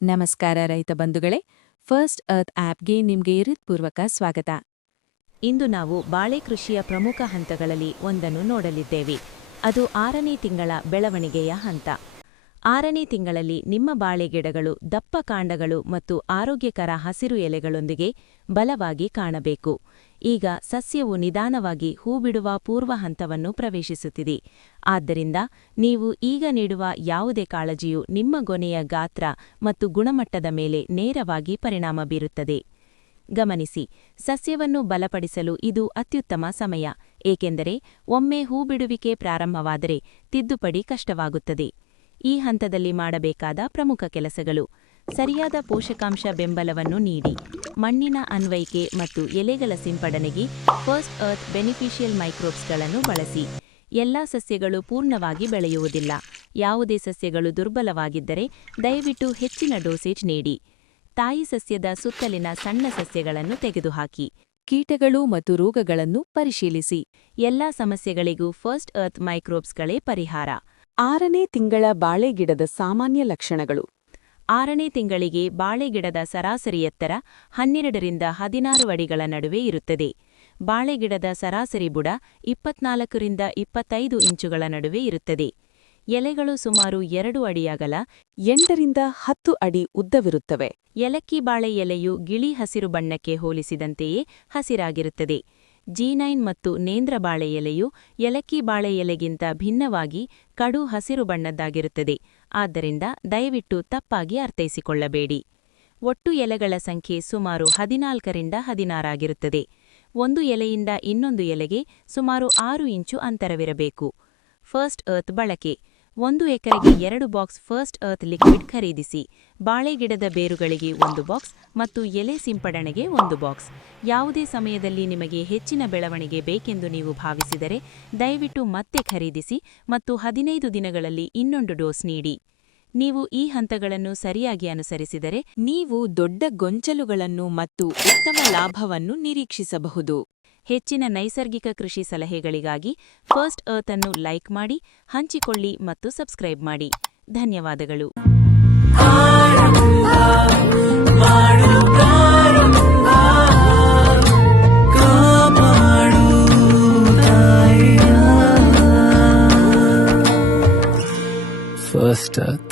ನಮಸ್ಕಾರ ರೈತ ಬಂಧುಗಳೇ, ಫಸ್ಟ್ ಅರ್ತ್ ಆಪ್ಗೆ ನಿಮ್ಗೆ ಹೃತ್ಪೂರ್ವಕ ಸ್ವಾಗತ. ಇಂದು ನಾವು ಬಾಳೆ ಕೃಷಿಯ ಪ್ರಮುಖ ಹಂತಗಳಲ್ಲಿ ಒಂದನ್ನು ನೋಡಲಿದ್ದೇವೆ. ಅದು 6ನೇ ತಿಂಗಳ ಬೆಳವಣಿಗೆಯ ಹಂತ. 6ನೇ ತಿಂಗಳಲ್ಲಿ ನಿಮ್ಮ ಬಾಳೆ ಗಿಡಗಳು ದಪ್ಪ ಕಾಂಡಗಳು ಮತ್ತು ಆರೋಗ್ಯಕರ ಹಸಿರು ಎಲೆಗಳೊಂದಿಗೆ ಬಲವಾಗಿ ಕಾಣಬೇಕು. ಈಗ ಸಸ್ಯವು ನಿಧಾನವಾಗಿ ಹೂಬಿಡುವ ಪೂರ್ವ ಹಂತವನ್ನು ಪ್ರವೇಶಿಸುತ್ತಿದೆ. ಆದ್ದರಿಂದ ನೀವು ಈಗ ನೀಡುವ ಯಾವುದೇ ಕಾಳಜಿಯು ನಿಮ್ಮ ಗೊನೆಯ ಗಾತ್ರ ಮತ್ತು ಗುಣಮಟ್ಟದ ಮೇಲೆ ನೇರವಾಗಿ ಪರಿಣಾಮ ಬೀರುತ್ತದೆ. ಗಮನಿಸಿ, ಸಸ್ಯವನ್ನು ಬಲಪಡಿಸಲು ಇದು ಅತ್ಯುತ್ತಮ ಸಮಯ, ಏಕೆಂದರೆ ಒಮ್ಮೆ ಹೂಬಿಡುವಿಕೆ ಪ್ರಾರಂಭವಾದರೆ ತಿದ್ದುಪಡಿ ಕಷ್ಟವಾಗುತ್ತದೆ. ಈ ಹಂತದಲ್ಲಿ ಮಾಡಬೇಕಾದ ಪ್ರಮುಖ ಕೆಲಸಗಳು: ಸರಿಯಾದ ಪೋಷಕಾಂಶ ಬೆಂಬಲವನ್ನು ನೀಡಿ, ಮಣ್ಣಿನ ಅನ್ವಯಿಕೆ ಮತ್ತು ಎಲೆಗಳ ಸಿಂಪಡಣೆಗೆ ಫಸ್ಟ್ ಅರ್ತ್ ಬೆನಿಫಿಷಿಯಲ್ ಮೈಕ್ರೋಬ್ಸ್ಗಳನ್ನು ಬಳಸಿ. ಎಲ್ಲಾ ಸಸ್ಯಗಳು ಪೂರ್ಣವಾಗಿ ಬೆಳೆಯುವುದಿಲ್ಲ. ಯಾವುದೇ ಸಸ್ಯಗಳು ದುರ್ಬಲವಾಗಿದ್ದರೆ ದಯವಿಟ್ಟು ಹೆಚ್ಚಿನ ಡೋಸೇಜ್ ನೀಡಿ. ತಾಯಿ ಸಸ್ಯದ ಸುತ್ತಲಿನ ಸಣ್ಣ ಸಸ್ಯಗಳನ್ನು ತೆಗೆದುಹಾಕಿ. ಕೀಟಗಳು ಮತ್ತು ರೋಗಗಳನ್ನು ಪರಿಶೀಲಿಸಿ. ಎಲ್ಲಾ ಸಮಸ್ಯೆಗಳಿಗೂ ಫಸ್ಟ್ ಅರ್ತ್ ಮೈಕ್ರೋಬ್ಸ್ಗಳೇ ಪರಿಹಾರ. 6ನೇ ತಿಂಗಳ ಬಾಳೆಗಿಡದ ಸಾಮಾನ್ಯ ಲಕ್ಷಣಗಳು. 6ನೇ ತಿಂಗಳಿಗೆ ಬಾಳೆಗಿಡದ ಸರಾಸರಿ ಎತ್ತರ 12 ರಿಂದ 16 ಅಡಿಗಳ ನಡುವೆ ಇರುತ್ತದೆ. ಬಾಳೆಗಿಡದ ಸರಾಸರಿ ಬುಡ 24 ರಿಂದ 25 ಇಂಚುಗಳ ನಡುವೆ ಇರುತ್ತದೆ. ಎಲೆಗಳು ಸುಮಾರು 2 ಅಡಿ ಅಗಲ, 8 ರಿಂದ 10 ಅಡಿ ಉದ್ದವಿರುತ್ತವೆ. ಏಲಕ್ಕಿ ಬಾಳೆ ಎಲೆಯು ಗಿಳಿ ಹಸಿರು ಬಣ್ಣಕ್ಕೆ ಹೋಲಿಸಿದಂತೆಯೇ ಹಸಿರಾಗಿರುತ್ತದೆ. G9 ಮತ್ತು ನೇಂದ್ರ ಬಾಳೆ ಎಲೆಯು ಏಲಕ್ಕಿ ಬಾಳೆ ಎಲೆಗಿಂತ ಭಿನ್ನವಾಗಿ ಕಡು ಹಸಿರು ಬಣ್ಣದ್ದಾಗಿರುತ್ತದೆ. ಆದ್ದರಿಂದ ದಯವಿಟ್ಟು ತಪ್ಪಾಗಿ ಅರ್ಥೈಸಿಕೊಳ್ಳಬೇಡಿ. ಒಟ್ಟು ಎಲೆಗಳ ಸಂಖ್ಯೆ ಸುಮಾರು 14 ರಿಂದ 16 ಆಗಿರುತ್ತದೆ. ಒಂದು ಎಲೆಯಿಂದ ಇನ್ನೊಂದು ಎಲೆಗೆ ಸುಮಾರು 6 ಇಂಚು ಅಂತರವಿರಬೇಕು. ಫಸ್ಟ್ ಅರ್ತ್ ಬಳಕೆ: 1 ಎಕರೆಗೆ 2 ಬಾಕ್ಸ್ ಫಸ್ಟ್ ಅರ್ತ್ ಲಿಕ್ವಿಡ್ ಖರೀದಿಸಿ. ಬಾಳೆಗಿಡದ ಬೇರುಗಳಿಗೆ 1 ಬಾಕ್ಸ್ ಮತ್ತು ಎಲೆ ಸಿಂಪಡಣೆಗೆ 1 ಬಾಕ್ಸ್. ಯಾವುದೇ ಸಮಯದಲ್ಲಿ ನಿಮಗೆ ಹೆಚ್ಚಿನ ಬೆಳವಣಿಗೆ ಬೇಕೆಂದು ನೀವು ಭಾವಿಸಿದರೆ ದಯವಿಟ್ಟು ಮತ್ತೆ ಖರೀದಿಸಿ ಮತ್ತು 15 ದಿನಗಳಲ್ಲಿ ಇನ್ನೊಂದು ಡೋಸ್ ನೀಡಿ. ನೀವು ಈ ಹಂತಗಳನ್ನು ಸರಿಯಾಗಿ ಅನುಸರಿಸಿದರೆ ನೀವು ದೊಡ್ಡ ಗೊಂಚಲುಗಳನ್ನು ಮತ್ತು ಉತ್ತಮ ಲಾಭವನ್ನು ನಿರೀಕ್ಷಿಸಬಹುದು. ಹೆಚ್ಚಿನ ನೈಸರ್ಗಿಕ ಕೃಷಿ ಸಲಹೆಗಳಿಗಾಗಿ ಫಸ್ಟ್ ಅರ್ತ್ ಅನ್ನು ಲೈಕ್ ಮಾಡಿ, ಹಂಚಿಕೊಳ್ಳಿ ಮತ್ತು ಸಬ್ಸ್ಕ್ರೈಬ್ ಮಾಡಿ. ಧನ್ಯವಾದಗಳು. First Earth.